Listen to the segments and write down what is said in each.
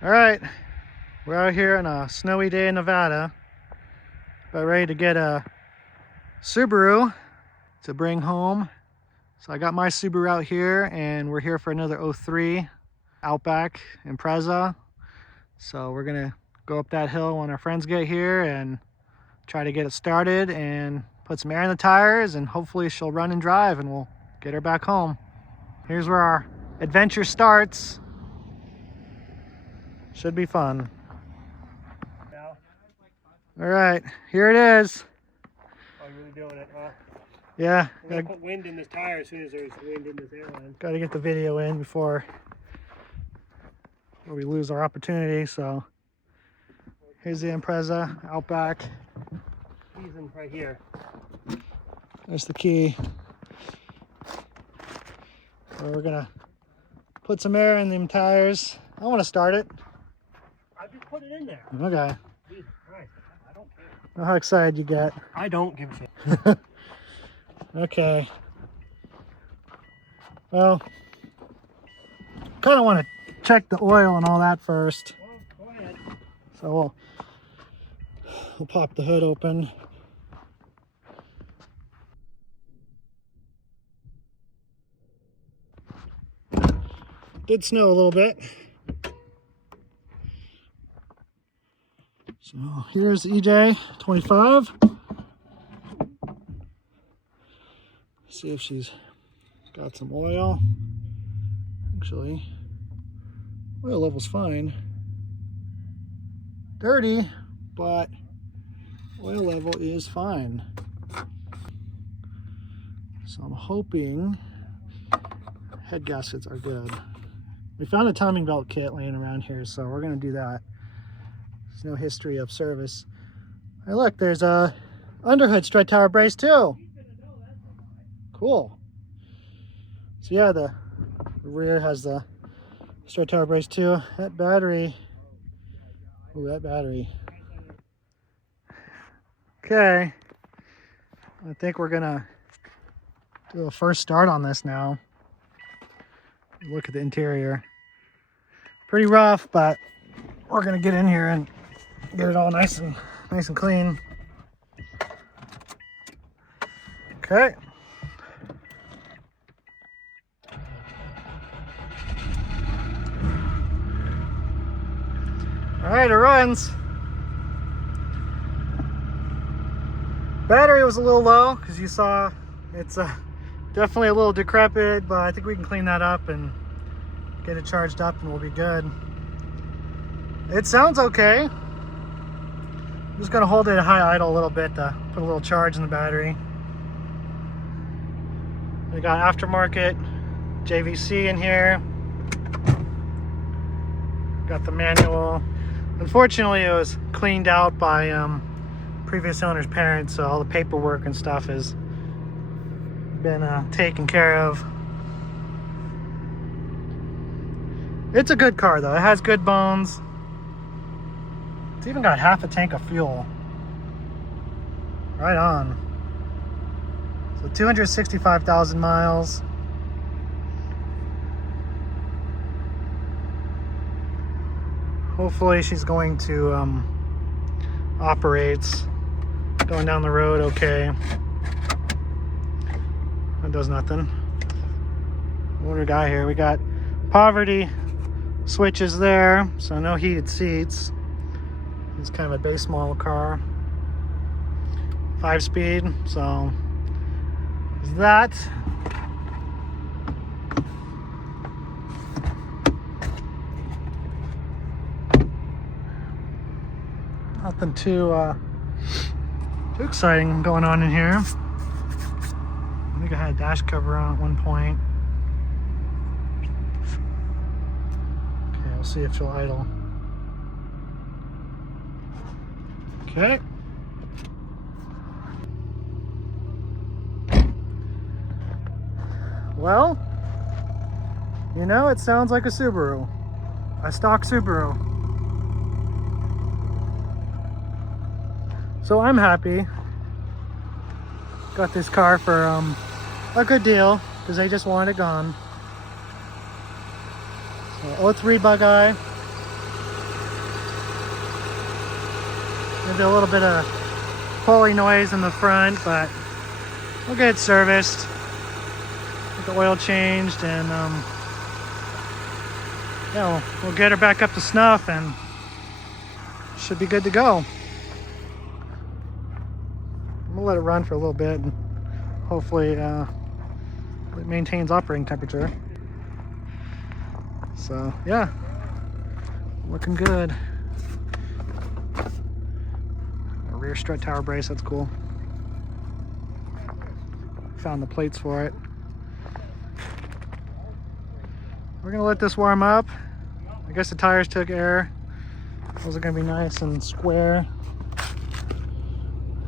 All right, we're out here on a snowy day in Nevada, about ready to get a Subaru to bring home. So I got my Subaru out here, and we're here for another 03 Outback Impreza. So we're gonna go up that hill when our friends get here and try to get it started and put some air in the tires, and hopefully she'll run and drive and we'll get her back home. Here's where our adventure starts. Should be fun. All right, here it is. Oh, you're really doing it, huh? Yeah. We're gonna put wind in this tire as soon as there's wind in this airline. Got to get the video in before we lose our opportunity. So here's the Impreza Outback. Keys in right here. There's the key. So we're gonna put some air in them tires. I want to start it. I just put it in there. Okay. Jesus Christ, I don't care. Know how excited you get. I don't give a shit. Okay. Well, kind of want to check the oil and all that first. Well, go ahead. So we'll pop the hood open. Did snow a little bit. So here's EJ 25. See if she's got some oil. Actually, oil level's fine. Dirty, but oil level is fine. So I'm hoping head gaskets are good. We found a timing belt kit laying around here, so we're gonna do that. There's no history of service. Hey, look, there's a underhood strut tower brace too. Cool. So yeah, the rear has the strut tower brace too. That battery. Ooh, that battery. Okay. I think we're gonna do a first start on this now. Look at the interior. Pretty rough, but we're gonna get in here and get it all nice and clean. Okay. All right, it runs. Battery was a little low because you saw it's definitely a little decrepit, but I think we can clean that up and get it charged up and we'll be good. It sounds okay. I'm just gonna hold it at high idle a little bit to put a little charge in the battery. We got aftermarket JVC in here. Got the manual. Unfortunately, it was cleaned out by previous owner's parents, so all the paperwork and stuff has been taken care of. It's a good car though. It has good bones. It's even got half a tank of fuel. Right on. So 265,000 miles. Hopefully she's going to operate going down the road okay. That does nothing. What do we got here? We got poverty switches there, so no heated seats. It's kind of a base model car. 5-speed, so there's that. Nothing too exciting going on in here. I think I had a dash cover on at one point. Okay, we'll see if she'll idle. Okay. Well, you know, it sounds like a Subaru. A stock Subaru. So I'm happy. Got this car for a good deal because they just wanted it gone. So 03 Bug Eye. Maybe a little bit of pulley noise in the front, but we'll get it serviced. Get the oil changed, and yeah, we'll get her back up to snuff, and should be good to go. I'm gonna let it run for a little bit, and hopefully it maintains operating temperature. So yeah, looking good. A rear strut tower brace, that's cool. Found the plates for it. We're gonna let this warm up. I guess the tires took air. Those are gonna be nice and square.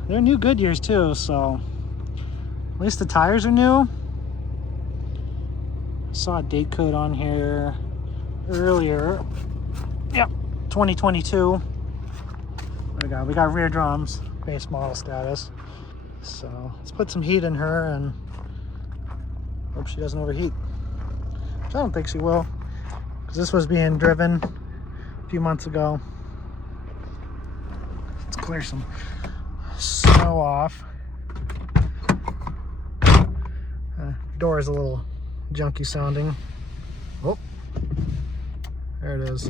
They're new Goodyears too, so at least the tires are new. Saw a date code on here earlier. Yep, 2022. There we go. We got rear drums, base model status. So let's put some heat in her and hope she doesn't overheat. Which I don't think she will, because this was being driven a few months ago. Let's clear some snow off. Door is a little junky sounding. Oh, there it is.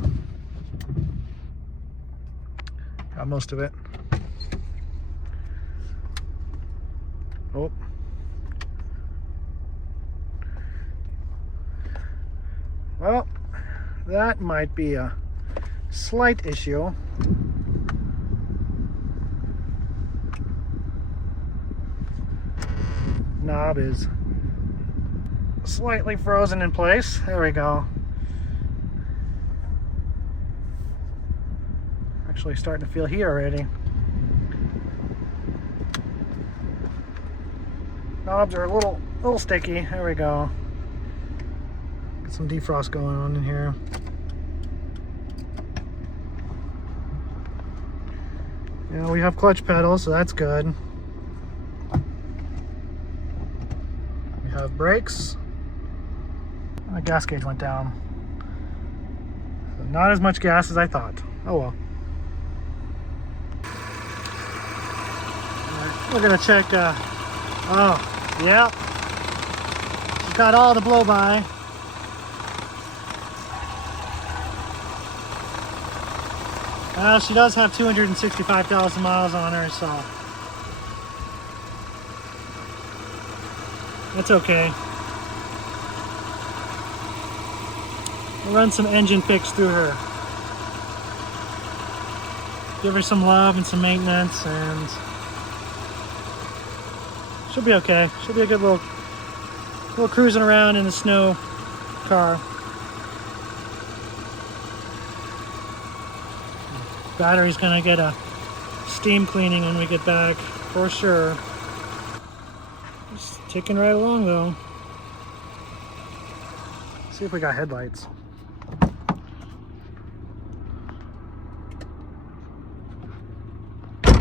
Got most of it. Oh. Well, that might be a slight issue. Knob is slightly frozen in place. There we go. Actually starting to feel heat already. Knobs are a little sticky. There we go. Get some defrost going on in here. Yeah, we have clutch pedals, so that's good. We have brakes. The gas gauge went down. So not as much gas as I thought. Oh well. We're gonna check. Oh, yeah. She's got all the blow by. She does have 265,000 miles on her, so that's okay. We'll run some engine fix through her. Give her some love and some maintenance, and she'll be okay. She'll be a good little cruising around in the snow car. Battery's gonna get a steam cleaning when we get back, for sure. Just ticking right along though. See if we got headlights. I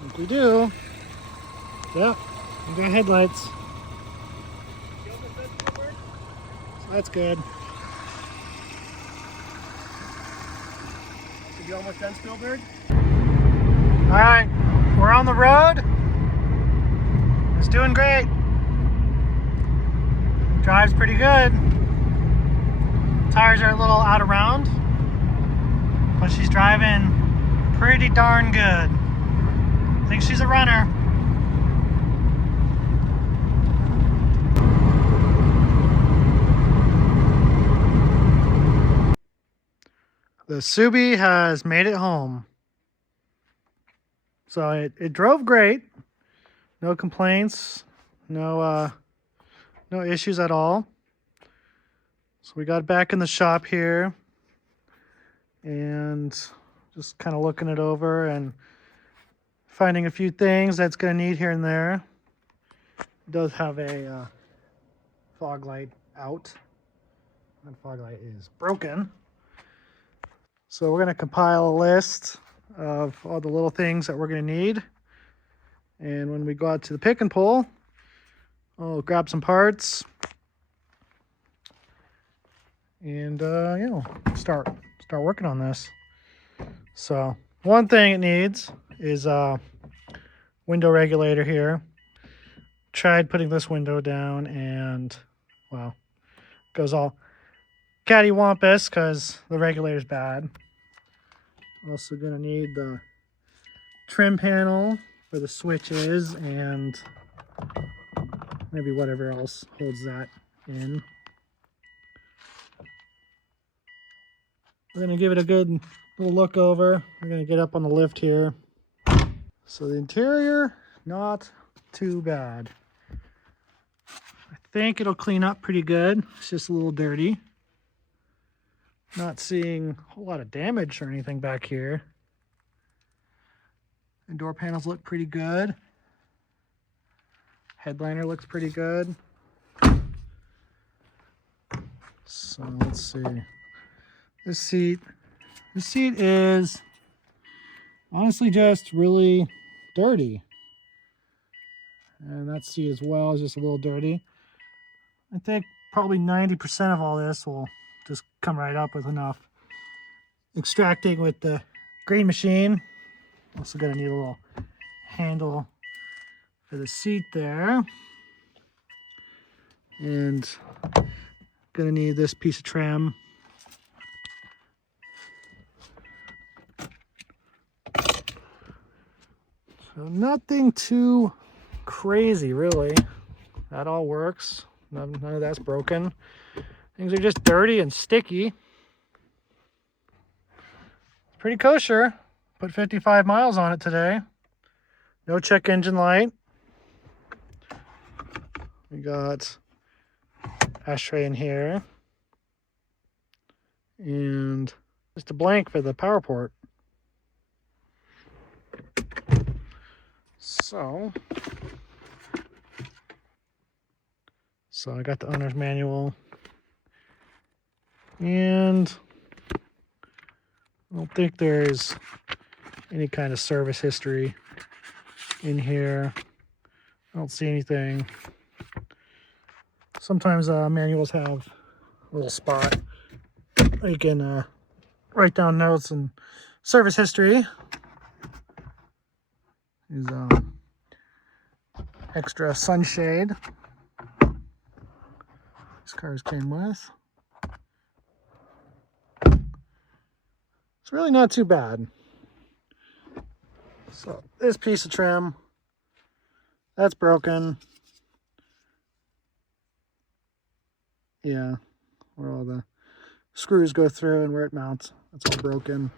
think we do. Yep, we got headlights. So that's good. You almost done, Spielberg? All right, we're on the road. It's doing great. Drives pretty good. Tires are a little out of round, but she's driving pretty darn good. I think she's a runner. The Subi has made it home. So it drove great. No complaints. No issues at all. So we got back in the shop here and just kind of looking it over and finding a few things that's going to need here and there. It does have a fog light out. That fog light is broken. So we're going to compile a list of all the little things that we're going to need. And when we go out to the pick and pull, I'll grab some parts. And, you know, start working on this. So one thing it needs is a window regulator here. Tried putting this window down and, well, goes all cattywampus because the regulator's bad. Also gonna need the trim panel for the switches and maybe whatever else holds that in. We're gonna give it a good little look over. We're gonna get up on the lift here. So the interior, not too bad. I think it'll clean up pretty good. It's just a little dirty. Not seeing a whole lot of damage or anything back here. The door panels look pretty good. Headliner looks pretty good. So let's see. This seat is honestly just really dirty. And that seat as well is just a little dirty. I think probably 90% of all this will just come right up with enough extracting with the green machine. Also gonna need a little handle for the seat there. And gonna need this piece of trim. So nothing too crazy really. That all works. None of that's broken. Things are just dirty and sticky. Pretty kosher. Put 55 miles on it today. No check engine light. We got ashtray in here. And just a blank for the power port. So I got the owner's manual. And I don't think there's any kind of service history in here. I don't see anything. Sometimes manuals have a little spot where you can write down notes and service history. Is extra sunshade. These cars came with. It's really not too bad. So this piece of trim, that's broken. Yeah, where all the screws go through and where it mounts, that's all broken.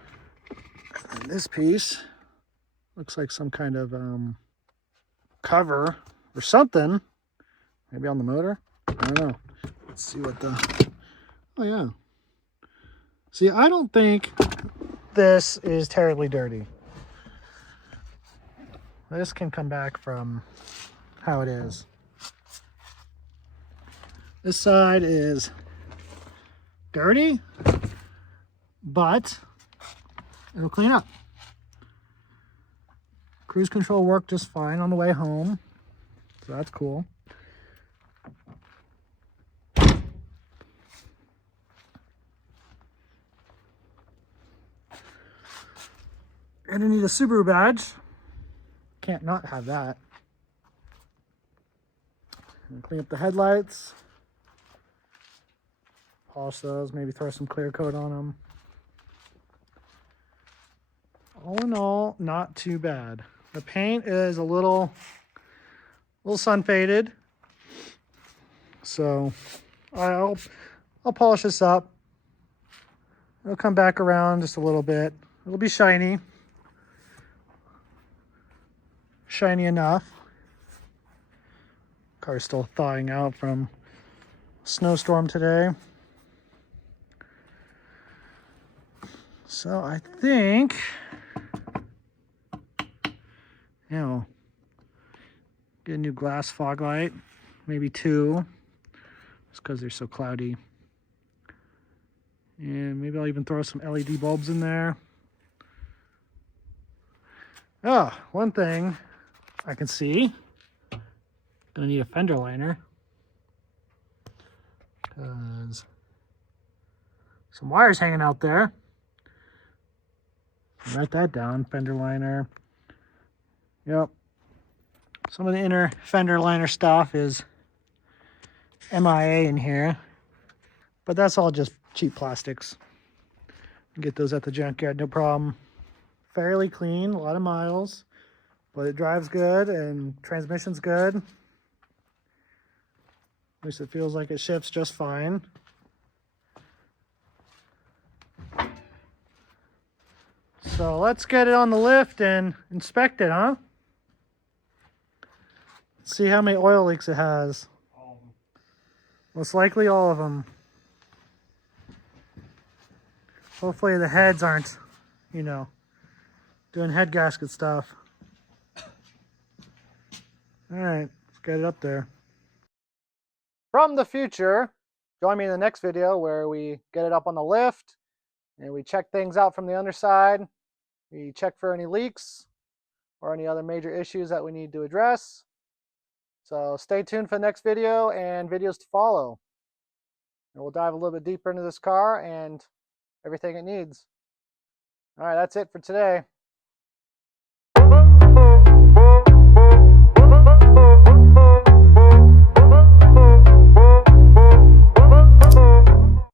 And this piece looks like some kind of cover or something. Maybe on the motor? I don't know. Let's see what the... Oh yeah. See, I don't think this is terribly dirty. This can come back from how it is. This side is dirty, but it'll clean up. Cruise control worked just fine on the way home, so that's cool. And I need a Subaru badge. Can't not have that. And clean up the headlights. Polish those, maybe throw some clear coat on them. All in all, not too bad. The paint is a little sun faded. So I'll polish this up. It'll come back around just a little bit. It'll be shiny. Shiny enough. Car's still thawing out from a snowstorm today. So I think, get a new glass fog light, maybe two, just because they're so cloudy. And maybe I'll even throw some LED bulbs in there. Oh, one thing I can see, gonna need a fender liner, because some wires hanging out there. Write that down, fender liner. Yep. Some of the inner fender liner stuff is MIA in here, but that's all just cheap plastics. Get those at the junkyard, no problem. Fairly clean, a lot of miles, but it drives good and transmission's good. At least it feels like it shifts just fine. So let's get it on the lift and inspect it, huh? Let's see how many oil leaks it has. All of them. Most likely all of them. Hopefully the heads aren't, you know, doing head gasket stuff. All right, let's get it up there. From the future, join me in the next video where we get it up on the lift and we check things out from the underside. We check for any leaks or any other major issues that we need to address. So stay tuned for the next video and videos to follow. And we'll dive a little bit deeper into this car and everything it needs. All right, that's it for today.